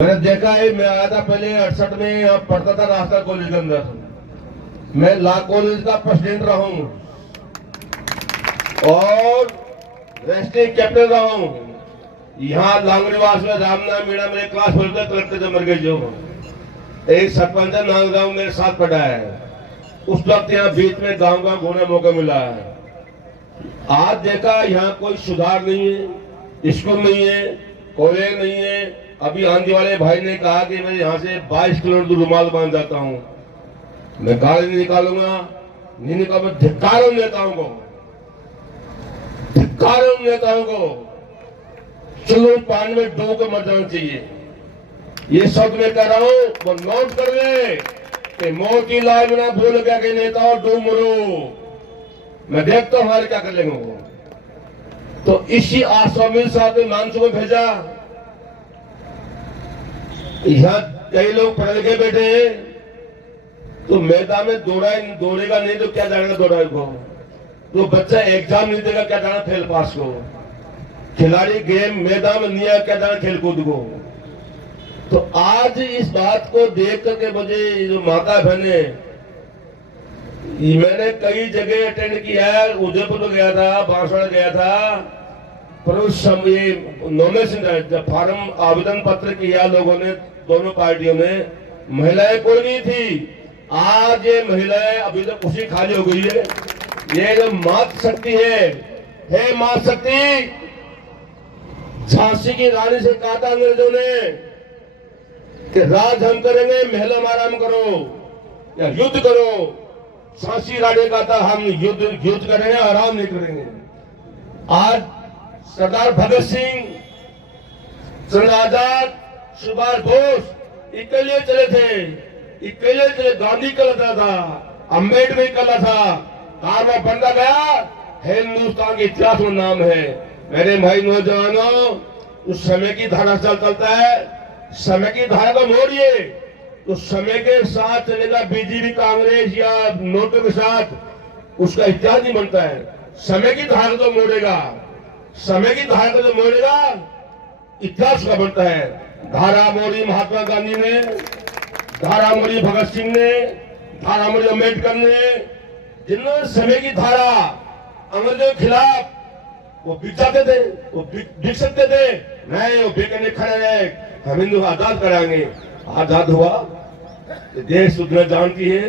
मैंने देखा है, मैं आया था पहले 68 में, यहाँ पढ़ता था रास्ता कॉलेज के अंदर। मैं ला कॉलेज का प्रेसिडेंट रहा हूँ और रेस्टिंग कैप्टन रहा हूँ। यहाँ लांगड़ीवास में रामनाथ मीणा मेरे क्लास बोलते कलेक्टर से मर गए जो एक सरपंच नांगगांव मेरे साथ पढ़ा है। उस वक्त यहाँ बीच में गांव का घूमने मौका मिला है। आज देखा यहाँ कोई सुधार नहीं है, स्कूल नहीं है, कॉलेज नहीं है। अभी आंधी वाले भाई ने कहा कि मैं यहाँ से 22 किलोमीटर रुमाल बांध जाता हूँ, मैं गाड़ी नहीं निकालूंगा, नहीं निकाल, मैं धिक्कार नेताओं को, धिक्कार नेताओं को, चलो पानी में डूब के मर जाना चाहिए। ये शब्द मैं कह रहा हूँ, वो नोट कर ले कि मोतीलाल बिना भूल गया कि नेताओं डूब मरो। मैं देखता हूँ हमारे क्या कर लेंगे वो। तो इसी आसमिल साहब ने मानसू को भेजा। यहाँ कई लोग पढ़ लिखे बैठे हैं, तो मैदान में दौड़ेगा नहीं तो क्या जानेगा दौड़ा को। तो बच्चा एग्जाम नहीं देगा क्या जाना फेल पास को। खिलाड़ी गेम मैदान में नहीं आया क्या जाना खेल कूद को। तो आज इस बात को देख करके मुझे जो माता बहने, मैंने कई जगह अटेंड किया है, उदयपुर में गया था, बांसवाड़ा गया था, पर उस समय नॉमिनेशन जब फॉर्म आवेदन पत्र किया लोगों ने, दोनों पार्टियों ने, महिलाएं कोई नहीं थी। आज ये महिलाएं अभी तक खुशी खाली हो गई है। ये जो मातृ शक्ति है मातृ शक्ति। झांसी की रानी से कहा था अंग्रेजों ने कि राज हम करेंगे, महलों में आराम करो या युद्ध करो। झांसी रानी कहा था हम युद्ध करेंगे, आराम नहीं करेंगे। आज सरदार भगत सिंह, चंद्र आजाद, सुभाष बोस इकल्ले चले थे, इकल्ले चले। गांधी कल था, अम्बेडकर कल था, कारवा बंदा गया, हिंदुस्तान के इतिहास में नाम है। मेरे भाई नौजवानों, उस समय की धारा चलता है, समय की धारा को मोड़िए तो समय के साथ चलेगा बीजेपी कांग्रेस या नोटों के साथ, उसका इतिहास नहीं बनता है। समय की धारा को मोड़ेगा, समय की धारा को जो मोड़ेगा इतिहास का बनता है। धारा मोड़ी महात्मा गांधी ने, धारा मोड़ी भगत सिंह ने, धारा मोड़ी अम्बेडकर ने, जिन्होंने समय की धारा अंग्रेजों के खिलाफ वो बिचाते थे, वो बिक सकते थे, नहीं वो बेकने खड़े रहे, हम हिंदू आजाद कराएंगे। आजाद हुआ तो देश सुधर जानती है।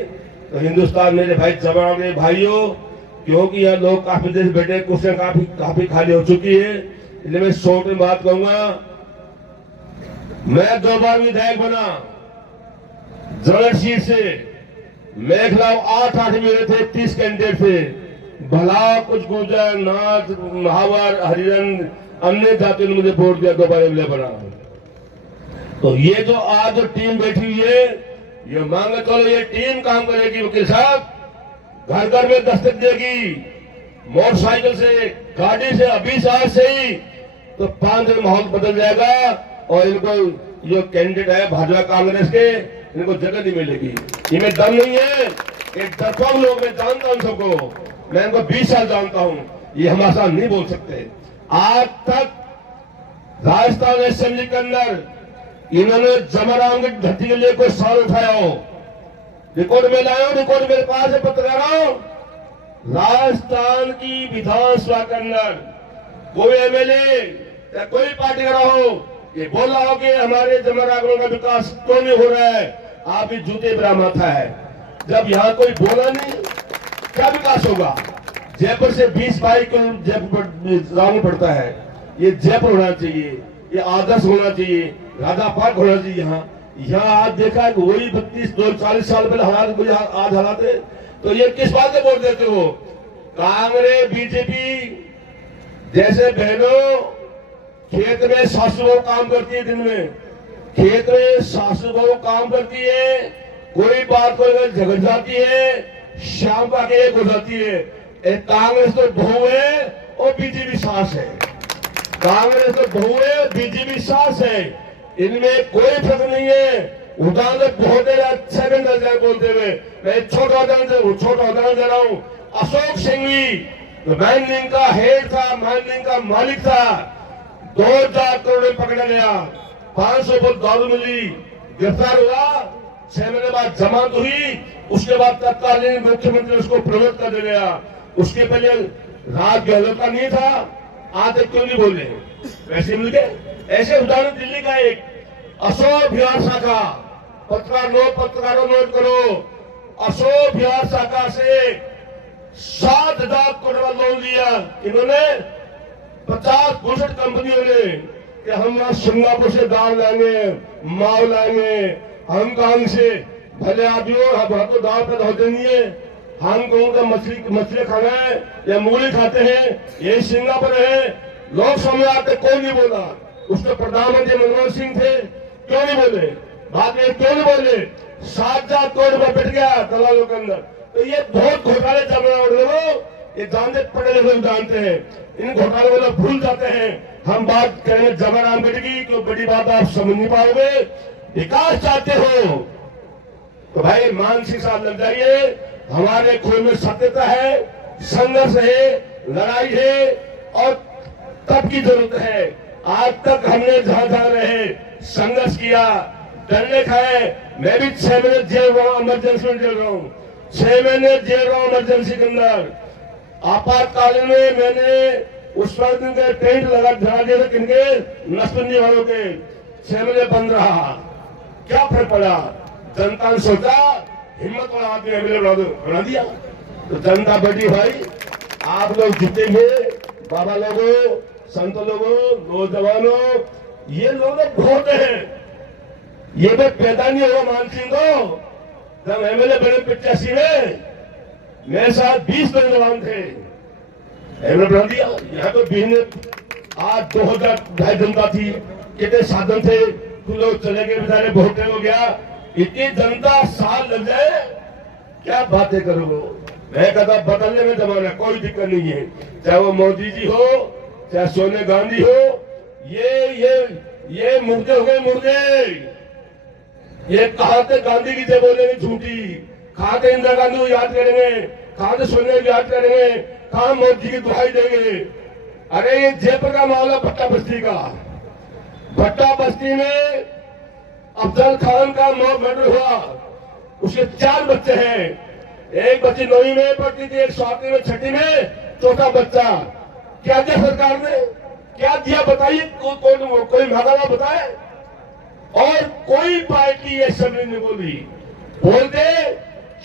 तो हिंदुस्तान मेरे भाई जवान मेरे भाइयों, क्योंकि यहाँ लोग काफी देर बैठे, कुर्सियां काफी खाली हो चुकी है, इसलिए मैं शॉर्ट में बात कहूंगा। मैं 2 बार विधायक बना जलन सीट से। मेरे खिलाफ 8 मेरे थे, 30 कैंडिडेट थे। भला कुछ गुर्जर, नाथ, महावर, हरिजन, अन्य जातियों ने मुझे वोट दिया, 2 बार एमएलए बना। तो ये जो आज जो टीम बैठी हुई है, ये मांग चलो ये टीम काम करेगी। वकील साहब घर घर में दस्तक देगी, मोटरसाइकिल से, गाड़ी से, अभी साल से ही, तो 5 दिन माहौल बदल जाएगा। और इनको जो कैंडिडेट है भाजपा कांग्रेस के, इनको जगह नहीं मिलेगी। इनमें दम नहीं है, एक डरपोक लोग, मैं जानता हूं सबको, मैं इनको 20 साल जानता हूं, ये हमारे साथ नहीं बोल सकते। आज तक राजस्थान असेंबली के अंदर इन्होंने जमराम की धरती के लिए कोई सवाल उठाया हो, रिकॉर्ड में लाया हो, रिकॉर्ड मेरे पास है पत्रकारों। राजस्थान की विधानसभा के अंदर कोई एमएलए या कोई पार्टी का हो, ये बोला हो कि हमारे जमरागरों का विकास क्यों नहीं हो रहा है, आप ही जूते पर माथा है। जब यहाँ कोई बोला नहीं, क्या विकास होगा। जयपुर से 20-22 किलोमीटर जयपुर जाना पड़ता है। ये जयपुर होना चाहिए, ये आदर्श होना चाहिए, राजा पार्क होना चाहिए। यहाँ आज देखा है कि वही 32-40 साल पहले हालात आज हालात है। तो ये किस बात से वोट देते हो। कांग्रेस बीजेपी जैसे बहनों खेत में सासू बहू काम करती है, दिन में खेत में सासू बहू काम करती है, कोई बात को झगड़ जाती है, शाम को आके एक हो जाती है। कांग्रेस तो बहू है और बीजेपी सास है, कांग्रेस तो बहू है, बीजेपी सास है, इनमें कोई फर्क नहीं है। उदाहरण बहुत अच्छा बोलते हुए मैं छोटा उदाहरण दे रहा हूँ। अशोक सिंघवी माइनिंग का हेड था, माइनिंग का मालिक था, 2000 करोड़ पकड़ा गया। 500 बोल दारू मिली, गिरफ्तार हुआ, 6 महीने बाद जमानत हुई, उसके बाद तत्कालीन मुख्यमंत्री उसको प्रमोट कर दिया। उसके पहले राज गहलोत का नहीं था, आज तक क्यों नहीं बोले वैसे मिलके। ऐसे उदाहरण दिल्ली का एक अशोक बिहार शाखा, पत्रकारों नोट करो, अशोक बिहार शाखा से 7,000 करोड़ का लोन लिया इन्होंने 50 62 कंपनियों ने कि हम यहाँ सिंगापुर से दाल लाएंगे, माव लाएंगे, हांगकांग से। भले आदमियों हम तो दाल पैदा होते नहीं है, हांगकांग का मछली खाना है या मूली खाते हैं, यही सिंगापुर है। लोग समझ आते, कौन नहीं बोला? उसके प्रधानमंत्री मनमोहन सिंह थे, क्यों नहीं बोले? बाद में क्यों नहीं बोले? 7,000 करोड़ रुपया बैठ गया दलालों के अंदर। तो ये बहुत घोटाले चल रहे हैं लोगों, ये जानते, पढ़े लिखे लोग जानते हैं, इन घोटाले को लोग भूल जाते हैं। हम बात करेंगे जगन बेटी की, क्यों बड़ी बात आप समझ नहीं पाओगे। विकास चाहते हो तो भाई मानसिक साथ लग जाइए। हमारे खून में सत्यता है, संघर्ष है, लड़ाई है और तब की जरूरत है। आज तक हमने जहां जहां रहे संघर्ष किया, डरने खाए। मैं भी 6 महीने जेल रहा हूं, इमरजेंसी में जेल रहा हूं, 6 महीने जेल रहा हूं इमरजेंसी के अंदर। आपातकालीन में मैंने उस वक्त टेंट लगा धरा दिया था, किनके? नसबंदी वालों के। 6 महीने बंद रहा, क्या फर्क पड़ा? जनता ने सोचा हिम्मत वाला आदमी एमएलए बना दिया, तो जनता बैठी, भाई आप लोग जीतेंगे। बाबा लोगों, संत लोगों, नौजवानों, ये लोग बहुत हैं, ये भी पैदा नहीं होगा मान सिंह को। जब एमएलए बने 85 में, मेरे साथ 20 नौजवान थे, एमएलए बना दिया। यहाँ तो आज 2000 जनता थी, कितने साधन थे, कुछ लोग चले गए बेचारे, बहुत टाइम हो गया। इतनी जनता साल लग जाए, क्या बातें करो। मैं कहता बदलने में जमाना, कोई दिक्कत नहीं है, चाहे वो मोदी जी हो, चाहे सोनिया गांधी हो। ये मुर्दे हो गए, मुर्दे। ये कहा थे गांधी की जय बोलेंगे झूठी, कहा थे इंदिरा गांधी को याद करेंगे, कहा थे सोनिया को याद करेंगे, कहा मोदी की दुहाई देंगे। अरे ये जयपुर का मामला भट्टा बस्ती का, भट्टा बस्ती में अफजल खान का मर्डर हुआ, उसके 4 बच्चे हैं। एक बच्ची 9वीं में पढ़ती थी, एक 7वीं में, 6ठी में, चौथा बच्चा। क्या दिया सरकार ने? क्या दिया बताइए? कोई मांगा बताए? और कोई पार्टी असेंबली ने बोलते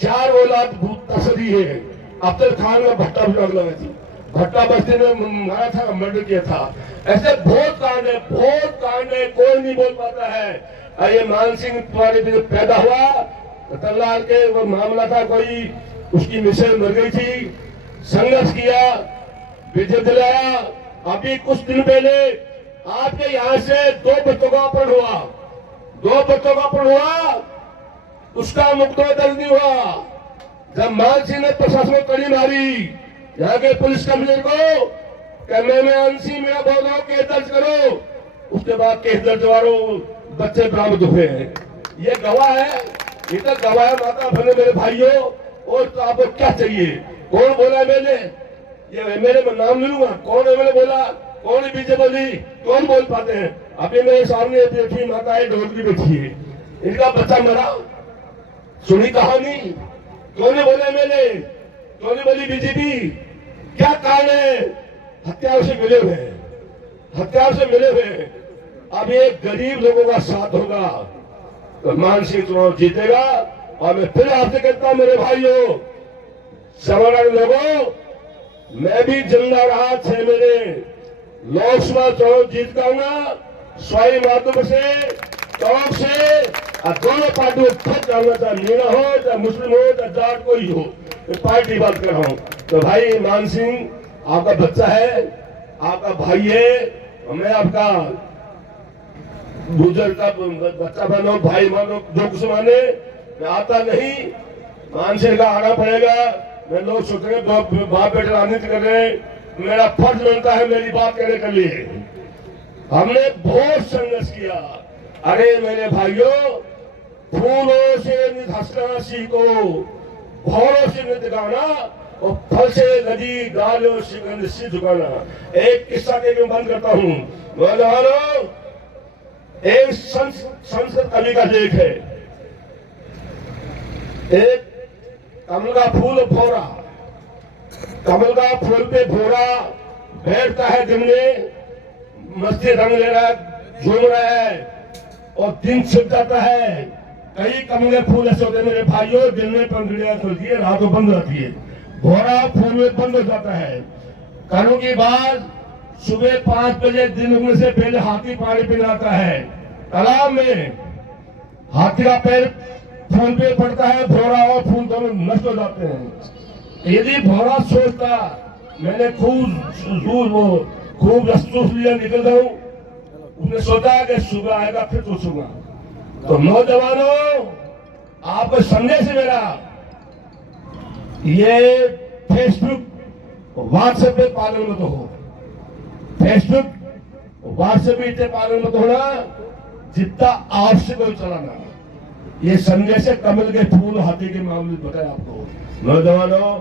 4 औलाद तस्दी है। अफजल खान का भट्टा भी थी, भट्टा बस्ती में मारा था, मर्डर किया था। ऐसे बहुत कांड है, बहुत कांड है, कोई नहीं बोल पाता है। ये मानसिंह तुम्हारे भी पैदा हुआ, रतनलाल के वो मामला था, कोई उसकी मिसेज मर गई थी, संघर्ष किया, विजय दिलाया। अभी कुछ दिन पहले आपके यहाँ से 2 बच्चों का अपहरण हुआ, 2 बच्चों का अपहरण हुआ, उसका मुकदमा दर्ज नहीं हुआ। जब मान सिंह ने प्रशासन को कड़ी मारी, यहाँ के पुलिस कमिश्नर को, मैं अंशी मेरा बोल रहा हूँ केस दर्ज करो, उसके बाद केस दर्ज करो, बच्चे बरामद हुए हैं। ये गवाह है, ये तो गवाह है माता बहने मेरे भाइयों। और तो आपको क्या चाहिए? कौन बोला एमएलए? ये एमएलए में नाम नहीं लूंगा, कौन एमएलए बोला, कौन बीजे बोली, कौन बोल पाते हैं? अभी मेरे सामने बैठी माता है, डोगरी बैठी है, इनका बच्चा मरा, सुनी कहानी। कौन बोला एमएलए, कौन बोली बीजेपी? क्या कारण है? हथियार से मिले हुए, हथियार से मिले हुए। अब ये गरीब लोगों का साथ होगा तो मानसिंह चुनाव जीतेगा। और मैं फिर आपसे कहता हूं मेरे भाइयों, समरण लोगों, मैं भी जिंदा रहा 6 महीने, लोकसभा चुनाव जीत जाऊंगा स्वाई माध्यम से, टॉप से। और दोनों पार्टियों को खत डालना, चाहे मीणा हो, चाहे मुस्लिम हो, चाहे जाट कोई हो, मैं पार्टी बात कर रहा हूं। तो भाई मानसिंह आपका बच्चा है, आपका भाई है, मैं आपका गुजर का बच्चा मानो, भाई मानो, जो कुछ माने। मैं आता नहीं, मानसिंह का आना पड़ेगा। मैं लोग सोच रहे बाप बेटे राजनीति कर रहे हैं, मेरा फर्ज बनता है मेरी बात कहने के लिए। हमने बहुत संघर्ष किया। अरे मेरे भाइयों, फूलों से नित हंसना सीखो, भौरों से नित गाना और फल से लगी डालियों से झुकाना। एक किस्सा के मैं बंद करता हूँ। नौजवानों, एक संस्कृत कवि का लेख है, एक कमल का फूल भौरा, कमल का फूल पे भौरा बैठता है दिन में, मस्ती रंग ले रहा है, झूम रहा है और दिन छिप जाता है। कई कमल के फूल ऐसे होते हैं मेरे भाइयों, दिन में पंखुड़ियां खुलती है, रात को बंद रहती है, भौरा फूल में बंद हो जाता है। कानों की बात, सुबह 5 बजे दिन उगने से पहले हाथी पानी पीने आता है तालाब में, हाथी का पैर फूल पे पड़ता है, भौरा और फूल दोनों नष्ट हो जाते हैं। यदि भौरा सोचता मैंने खूब रस चूस लिया, निकल जाऊं, उसने सोचा कि सुबह आएगा फिर चूसूंगा। तो नौजवानों, आपको संदेश मेरा, ये फेसबुक व्हाट्सएप पे पागल मत हो, फेसबुक व्हाट्सएप पे इतने पागल मत होना जितना आवश्यक हो चलाना। ये संदेश है कमल के फूल हाथी के मामले बताया आपको। नौजवानों,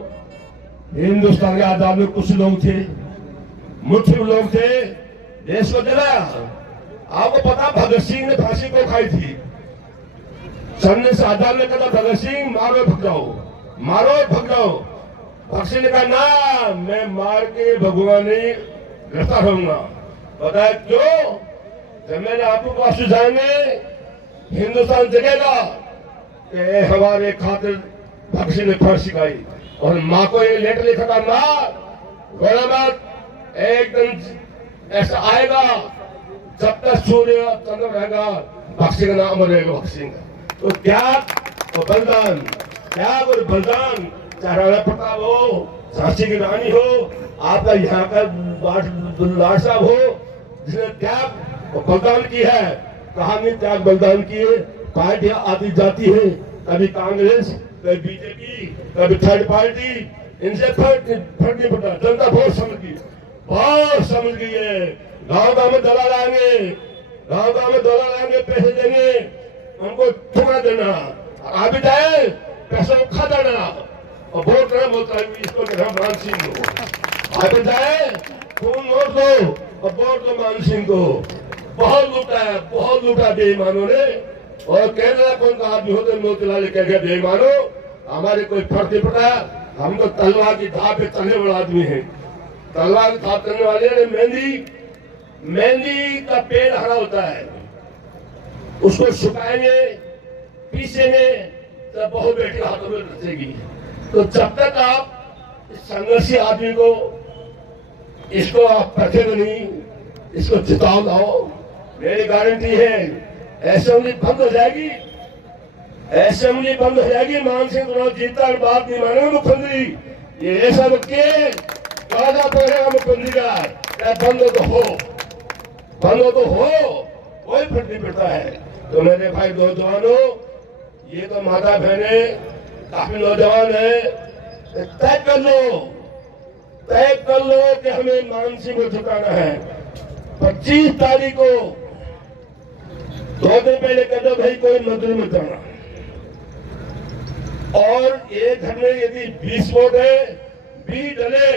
हिंदुस्तान के आजाद में कुछ लोग थे, मुस्लिम लोग थे, देश को जलाया। आपको पता भगत सिंह ने फांसी को खाई थी, सन्नी से आजाद ने कहा भगत सिंह मारो भग जाओ, मारो भग जाओ। भगत सिंह ने कहा ना, मैं मार के भगवान गिरफ्तार होऊंगा। पता है क्यों? जब मैंने आपको वापस जाएंगे हिंदुस्तान जगेगा कि हमारे खातिर भगत सिंह ने फांसी खाई। और माँ को ये लेटर लिखा था, माँ गोलाबाद एक दिन ऐसा आएगा जब तक सूर्य चंद्र रहेगा भगत सिंह का नाम रहेगा, भगत सिंह। तो त्याग और बलिदान, त्याग और बलिदान, चाहे राणा प्रताप हो, झांसी की रानी हो, आपका यहाँ का लाड साहब हो, जिसने त्याग और बलिदान की है। कहानी त्याग बलिदान की है। पार्टियां आती जाती है, कभी कांग्रेस, कभी बीजेपी, कभी थर्ड पार्टी, इनसे फर्क नहीं पड़ता। जनता बहुत समझ गई है। गाँव में दलाल आएंगे, गाँव में दलाल आएंगे, पैसे देंगे, उनको ठुकरा देना, आप जाए पैसा खा जाना और वोट करना बोलता है इसको कहना मान सिंह को। आप जाए खून वोट दो और वोट दो मान सिंह को। बहुत लूटा बेईमानों ने। और कहना कौन का आदमी होते मोतीलाल कह गया बेईमानो, हमारे कोई फर्क नहीं पड़ा, हम तो तलवार की धाप पे चलने वाला आदमी है। तलवार की धाप चलने वाले मेहंदी का पेड़ हरा होता है, उसको सुखाएंगे, पीसेंगे, तब बहु बेटी हाथों में रचेगी। तो जब तक आप इस संघर्षी आदमी को इसको आप परखेंगे नहीं, इसको जिताओ लाओ, मेरी गारंटी है असेंबली बंद हो जाएगी, असेंबली बंद हो जाएगी। मान सिंह चुनाव जीतता है, बात नहीं मानेगा मुख्यमंत्री। ये ऐसा के वादा पड़ेगा मुख्यमंत्री का, बंद हो तो हो, बंद हो तो हो, कोई फर्क नहीं पड़ता है। तो मेरे भाई नौजवानों, ये तो माता बहने काफी नौजवान है, तय कर लो कि हमें मान सिंह को झुकाना है। 25 तारीख को 2 दिन पहले कह दो भाई कोई मंदिर में जाना, और एक घर में यदि 20 वोट है, 20 डले,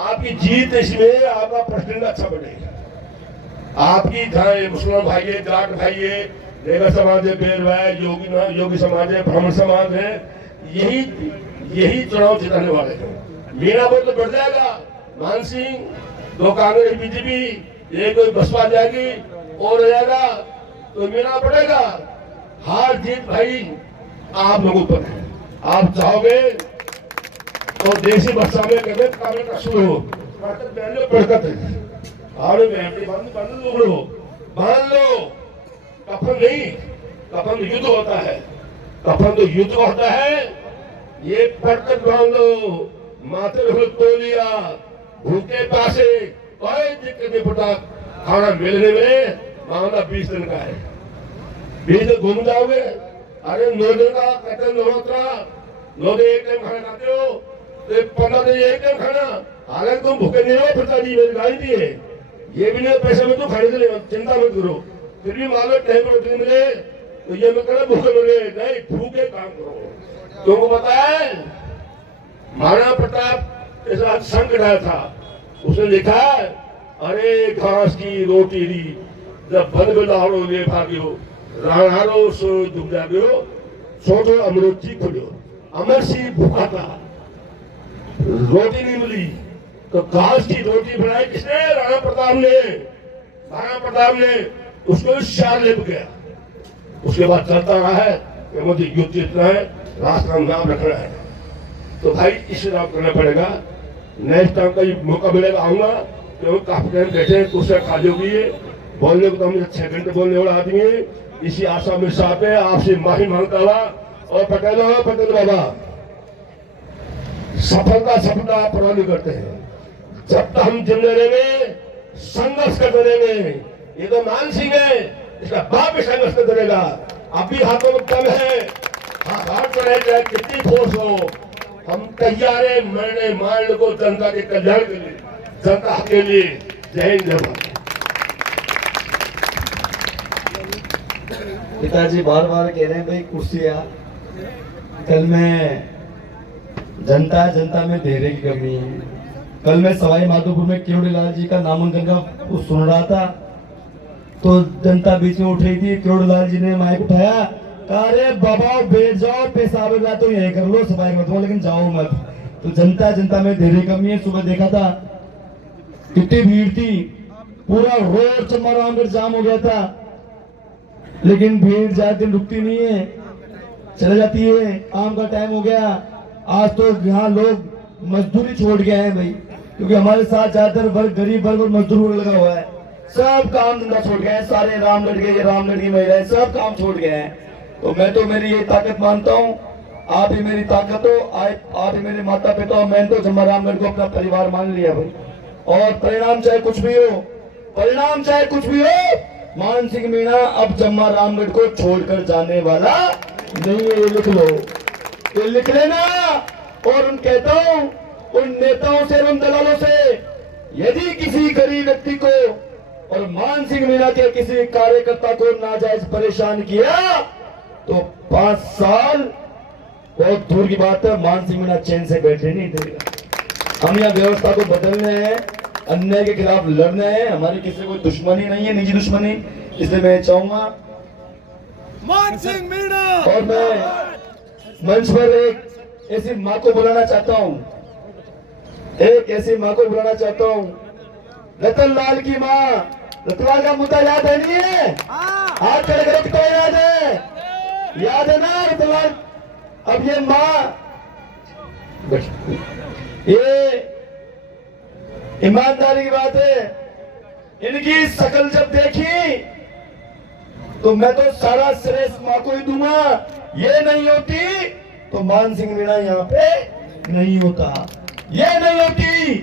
आपकी जीत इसमें आपका परसेंट अच्छा बढ़ेगा। आपकी चाहे मुसलमान भाई है, जाट भाई है, देगा समाज है, बेरवा है, योगी समाज है, ब्राह्मण समाज है, यही चुनाव जिताने वाले हैं। मेरा वोट तो बढ़ जाएगा, मान सिंह, 2 कांग्रेस बीजेपी, ये कोई बसपा जाएगी और जाएगा, तो मेरा बढ़ेगा। हार जीत भाई आप लोगों पर है। आप चाहोगे तो देसी भाषा में कहते कागज का शुरू हो, बरकत है, बांध लो, कफन नहीं, कफन युद्ध होता है, कफन तो युद्ध होता है। ये बरकत बांध लो, माथे में तोलिया, भूखे पासे, कोई दिक्कत नहीं पड़ता। खाना मिलने में मामला 20 दिन का है, 20 दिन घूम जाओगे। अरे 9 दिन का कहते नवरात्रा, 9 दिन एक टाइम खाना खाते हो, तो 15 दिन एक टाइम खाना, हालांकि तुम भूखे नहीं रहो, फिर मेरी गारंटी है। ये भी नहीं पैसे में तुम खाने के लिए चिंता मत करो, फिर भी मान लो टाइम पर रोटी मिले तो ये मत करो भूखे मिले, नहीं, भूखे काम करो। तुमको पता है महाराणा प्रताप के साथ संकट आया था, उसने लिखा अरे घास की रोटी दी, जब बन लाहौरो ले भाग्यो राणारो सो दुख जाग्यो छोटो अमृति खुल्यो अमर सिंह भूखा था रोटी नहीं मिली तो घास की रोटी बनाई किसने राणा प्रताप ने उसको शाल ले गया उसके बाद चलता रहा है कि मुझे युद्ध जीतना है राष्ट्र का नाम रखना है तो भाई इसे नाम करना पड़ेगा नेक्स्ट टाइम का मौका मिलेगा आऊंगा क्योंकि काफी टाइम बैठे हैं दूसरा खाली होगी है बोलने को तो हम 6 घंटे बोलने वाला आदमी है इसी आशा में साथ है आपसे माफी मांगता हुआ और पटेल बाबा सफलता प्रणाली करते हैं जब तक हम जिंदे रहेंगे संघर्ष करते रहेंगे ये तो मान सिंह है इसका बाप भी संघर्ष करते रहेगा अभी हाथों में दम है हाथ पर है कितनी फोर्स हो हम तैयार है मरने मारने को जनता के कल्याण के लिए जनता के लिए जय हिंद जय भारत। पिताजी बार बार कह रहे हैं भाई कुर्सियां कल में जनता में धेरे की कमी है। कल मैं सवाई माधोपुर में किरोड़ीलाल जी का नामांकन का सुन रहा था तो जनता बीच में उठ रही थी। किरोड़ीलाल जी ने माइक उठाया कहा अरे बाबा बैठ जाओ पेशाब तो यही कर लो सफाई मत हो लेकिन जाओ मत। तो जनता में धेरे कमी है। सुबह देखा था कितनी भीड़ थी पूरा रोड चम्बा रामगढ़ जाम हो गया था लेकिन भीड़ ज्यादा दिन रुकती नहीं है चले जाती है। काम का टाइम हो गया आज तो यहाँ लोग मजदूरी छोड़ गए हैं भाई क्योंकि हमारे साथ ज्यादातर वर्ग गरीब वर्ग और मजदूर वर्ग लगा हुआ है। सब काम धंधा छोड़ गए हैं सारे रामगढ़ की महिलाएं सब काम छोड़ गए हैं। तो मैं तो मेरी ये ताकत मानता हूँ आप ही मेरी ताकत हो आप ही मेरे माता पिता हो। मैंने तो जम्मा रामगढ़ को अपना परिवार मान लिया भाई और परिणाम चाहे कुछ भी हो मान सिंह मीणा अब जम्मा रामगढ़ को छोड़कर जाने वाला नहीं है। ये लिख लो ये लिख लेना और उन कहता हूं उन नेताओं से उन दलालों से यदि किसी गरीब व्यक्ति को और मान सिंह मीणा के किसी कार्यकर्ता को नाजायज परेशान किया तो 5 साल बहुत दूर की बात है मान सिंह मीणा चैन से बैठे नहीं देगा। हम यह व्यवस्था को बदलने हैं अन्याय के खिलाफ लड़ना है। हमारी किसी कोई दुश्मनी नहीं है निजी दुश्मनी इसलिए मैं चाहूंगा मान सिंह मीणा और मैं मंच पर एक ऐसी माँ को बुलाना चाहता हूँ रतन लाल की माँ। रतन लाल का मुद्दा याद है नहीं है हाथ खड़े करो कितना याद है ना रतन लाल। अब ये माँ ये ईमानदारी की बात है इनकी शकल जब देखी तो मैं तो सारा श्रेष्ठ माँ को ही दूंगा। ये नहीं होती तो मान सिंह मीणा यहाँ पे नहीं होता। ये नहीं होती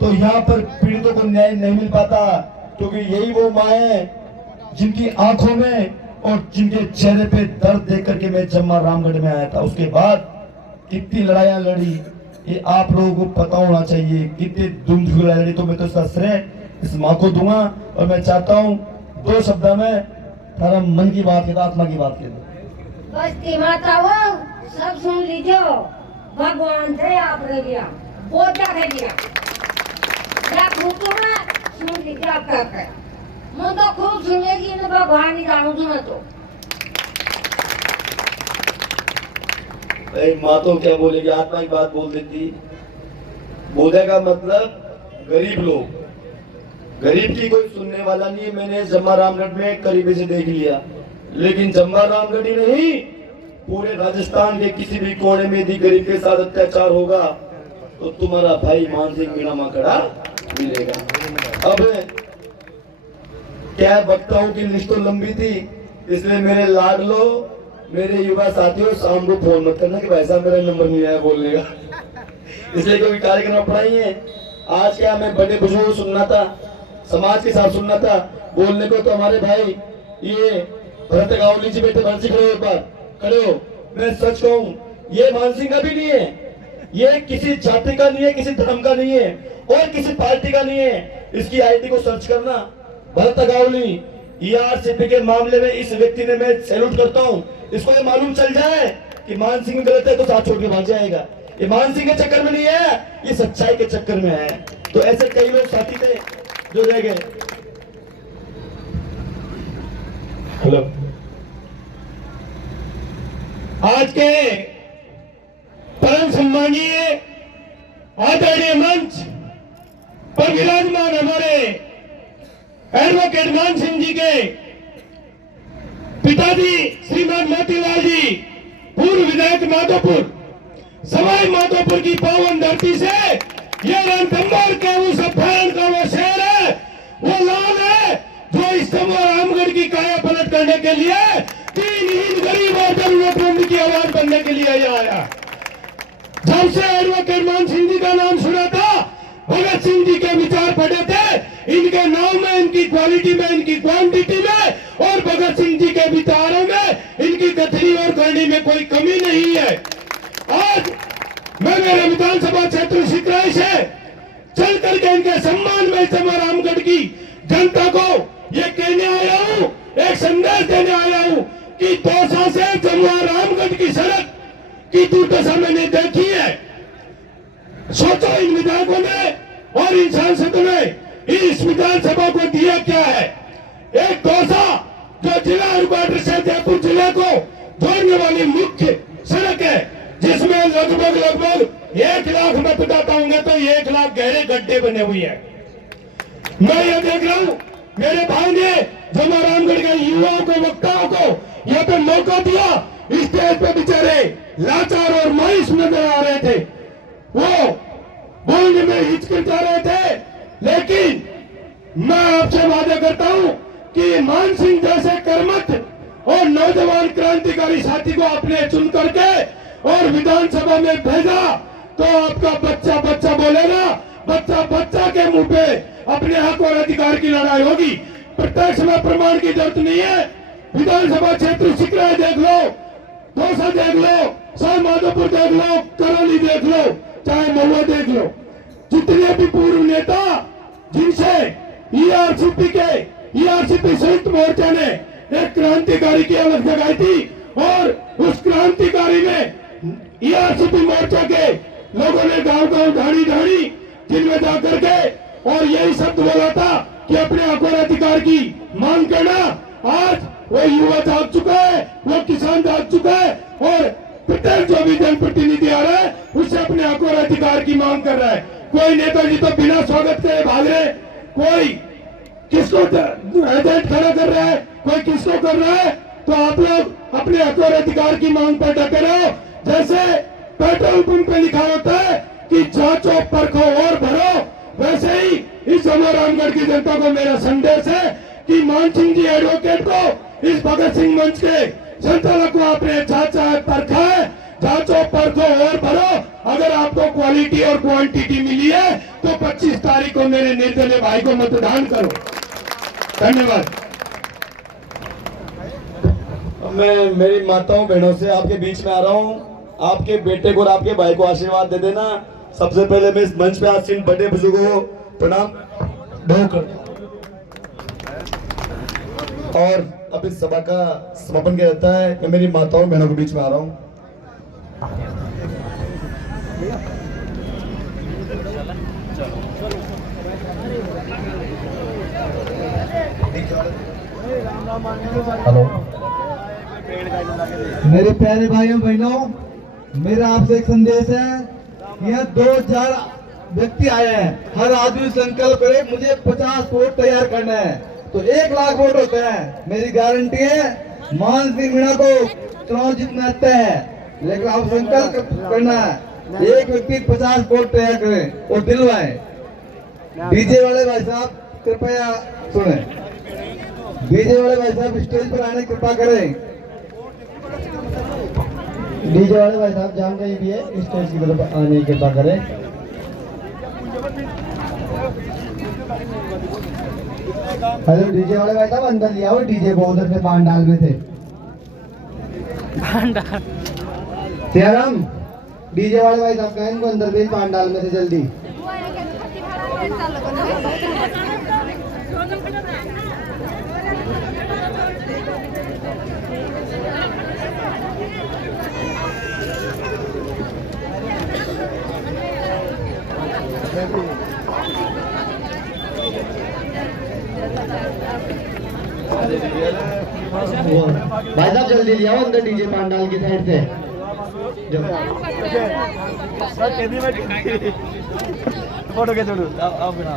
तो यहाँ पर पीड़ितों को न्याय नहीं मिल पाता क्योंकि यही वो माँ है जिनकी आंखों में और जिनके चेहरे पे दर्द देख करके मैं जम्मा रामगढ़ में आया था। उसके बाद कितनी लड़ाइयां लड़ी ये आप लोगों को पता होना चाहिए कितनी दुम लड़ी। तो मैं तो इसका श्रेय इस माँ को दूंगा और मैं चाहता हूँ 2 शब्द में थारा मन की बात है आत्मा की बात है। बस्ती माता हो सब सुन लीजिए भगवान थे आप रहिया बहुत है दिया सुन लीजिए आप क्या करें मैं तो खूब सुनेगी ना भगवान ही जानूंगी मैं तो माँ तो क्या बोलेगी आत्मा की बात बोल देती। बोलने का मतलब गरीब लोग गरीब की कोई सुनने वाला नहीं है। मैंने जम्मा रामगढ़ में करीबी से देख लिया लेकिन जम्मा रामगढ़ ही नहीं पूरे राजस्थान के किसी भी कोने में यदि गरीब के साथ अत्याचार होगा तो तुम्हारा भाई मान सिंह मीणा खड़ा मिलेगा। अब क्या वक्ताओं की लिस्ट तो लंबी थी इसलिए मेरे लाडलो मेरे युवा साथियों शाम को फोन मत करना कि भाई साहब मेरा नंबर नहीं आया बोलने का इसलिए कोई कार्यक्रम पढ़ाई है। आज क्या मैं बड़े बुजुर्ग सुनना था समाज के साथ सुनना था बोलने को तो हमारे भाई ये भरत गावली जी बेटे भरत जी खड़े हो एक बार खड़े हो। मैं सच कहूँ ये मानसिंह का भी नहीं है ये किसी जाति का नहीं है किसी धर्म का नहीं है और किसी पार्टी का नहीं है। इसकी आईडी को सर्च करना भरत गावली ERCP के मामले में इस व्यक्ति ने मैं सैल्यूट करता हूँ। इसको ये मालूम चल जाए कि मान सिंह गलत है तो साथ छोड़ के भाग जाएगा। ये मान सिंह के चक्कर में नहीं है ये सच्चाई के चक्कर में है। तो ऐसे कई लोग साथी थे जो रह गए। हेलो। आज के परम सम्मानीय आदरणीय मंच पर विराजमान हमारे एडवोकेट मान सिंह जी के पिताजी श्रीमान मोतीलाल जी, पूर्व विधायक माधोपुर, सवाई माधोपुर की पावन धरती से ये रणथंभौर के उस अपहरण का वो शेर है, वो लाल है जो इस समय रामगढ़ की काया पलट करने के लिए तीन गरीब और जरूरतमंद की आवाज बनने के लिए आया। जब से एडवोकेट मान सिंह जी का नाम सुना था, भगत सिंह जी के विचार पढ़े थे, इनके नाम में, इनकी क्वालिटी में, इनकी क्वांटिटी में और भगत सिंह जी के विचारों में, इनकी कथनी और करनी में कोई कमी नहीं है। आज मैं मेरे विधानसभा क्षेत्र सिकराई से चल करके इनके सम्मान में समय रामगढ़ की जनता को ये कहने आया हूँ, एक संदेश देने आया हूँ कि दौसा से जमुआ रामगढ़ की सड़क की दुर्दशा मैंने देखी है। सोचो इन विधायकों ने और इन सांसदों ने इस विधानसभा को दिया क्या है। एक दौसा जो जिला हेडक्वार्टर से जयपुर जिले को जोड़ने वाली मुख्य सड़क है, जिसमें लगभग 1 लाख मतदाता होंगे तो 1 लाख गहरे गड्ढे बने हुए हैं। मैं ये देख रहा हूँ, मेरे भाई ने जमा रामगढ़ के युवाओं को, वक्ताओं को यहाँ पे मौका दिया, स्टेज पे बेचारे लाचार और मायूस नजर आ रहे थे, वो बोलने में हिचकिचा रहे थे। लेकिन मैं आपसे वादा करता हूं कि मान सिंह जैसे कर्मठ और नौजवान क्रांतिकारी साथी को आपने चुन करके और विधानसभा में भेजा तो आपका बच्चा बच्चा बोलेगा, बच्चा बच्चा के मुंह पे अपने हक और अधिकार की लड़ाई होगी। प्रत्यक्ष में प्रमाण की जरूरत नहीं है। विधानसभा क्षेत्र सिकराई देख लो, दौसा देख लो, सवाई माधोपुर देख लो, करौली देख लो, चाहे महुआ देख लो, जितने भी पूर्व नेता जिनसे ईआरसीपी संयुक्त मोर्चा ने एक क्रांतिकारी की अलग जगाई थी और उस क्रांतिकारी में ईआरसीपी मोर्चा के लोगों ने गांव-गांव, ढाणी-ढाणी जिनमें जाकर के और यही शब्द बोला था कि अपने हक और अधिकार की मांग करना। आज वो युवा जाग चुका है, वो किसान जाग चुका है और प्रत्येक जो भी जनप्रतिनिधि आ रहा है उससे अपने हक और अधिकार की मांग कर रहा है। कोई नेताजी तो बिना स्वागत के भाग रहे, कोई किसको एजेंट खड़ा कर रहा है, कोई किसको कर रहा है। तो आप लोग अपने हक और अधिकार की मांग पर डटे रहो। जैसे पेट्रोल पंप पे लिखा होता है कि जांचो, परखो और भरो, वैसे ही इस जमुआ रामगढ़ की जनता को मेरा संदेश है कि मान सिंह जी एडवोकेट को, इस भगत सिंह मंच के संचालक को आपने जांचा है, परखा है, जांचो, परखो और भरो। अगर आपको क्वालिटी और क्वांटिटी मिली है तो 25 तारीख को मेरे निर्दलीय भाई को मतदान करो। धन्यवाद। मैं मेरी माताओं बहनों से आपके बीच में आ रहा हूँ, आपके बेटे को और आपके भाई को आशीर्वाद दे देना। सबसे पहले मैं इस मंच पे आसीन बड़े बुजुर्गों को प्रणाम कर और अब इस सभा का समापन किया जाता है। मैं मेरी माताओं बहनों के बीच में आ रहा हूँ। हेलो मेरे प्यारे भाइयों बहनों, मेरा आपसे एक संदेश है। यहाँ 2000 व्यक्ति आए हैं, हर आदमी संकल्प करे मुझे 50 वोट तैयार करना है तो 1 लाख वोट होते हैं। मेरी गारंटी है मान सिंह मीणा को चुनाव जीतना आता है, लेकिन आप संकल्प करना है, एक व्यक्ति 50 वोट तैयार करें और दिलवाएं। डीजे वाले भाई साहब कृपया सुने, डीजे वाले भाई साहब स्टेज पर आने कृपा करें। डीजे वाले भाई साहब जहाँ कहीं भी है स्टेज की तरफ आने की कृपा करें। हेलो डीजे वाले भाई साहब अंदर लिया हो डीजे को, उधर से पांडाल में थे। सियाराम डीजे वाले भाई साहब कहें इनको अंदर भेज पांडाल में से जल्दी। भाई साहब जल्दी ले आओ अंदर डीजे पांडाल की साइड से फोटो के छोड़ो आप बना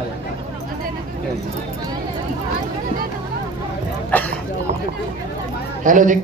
हेलो जी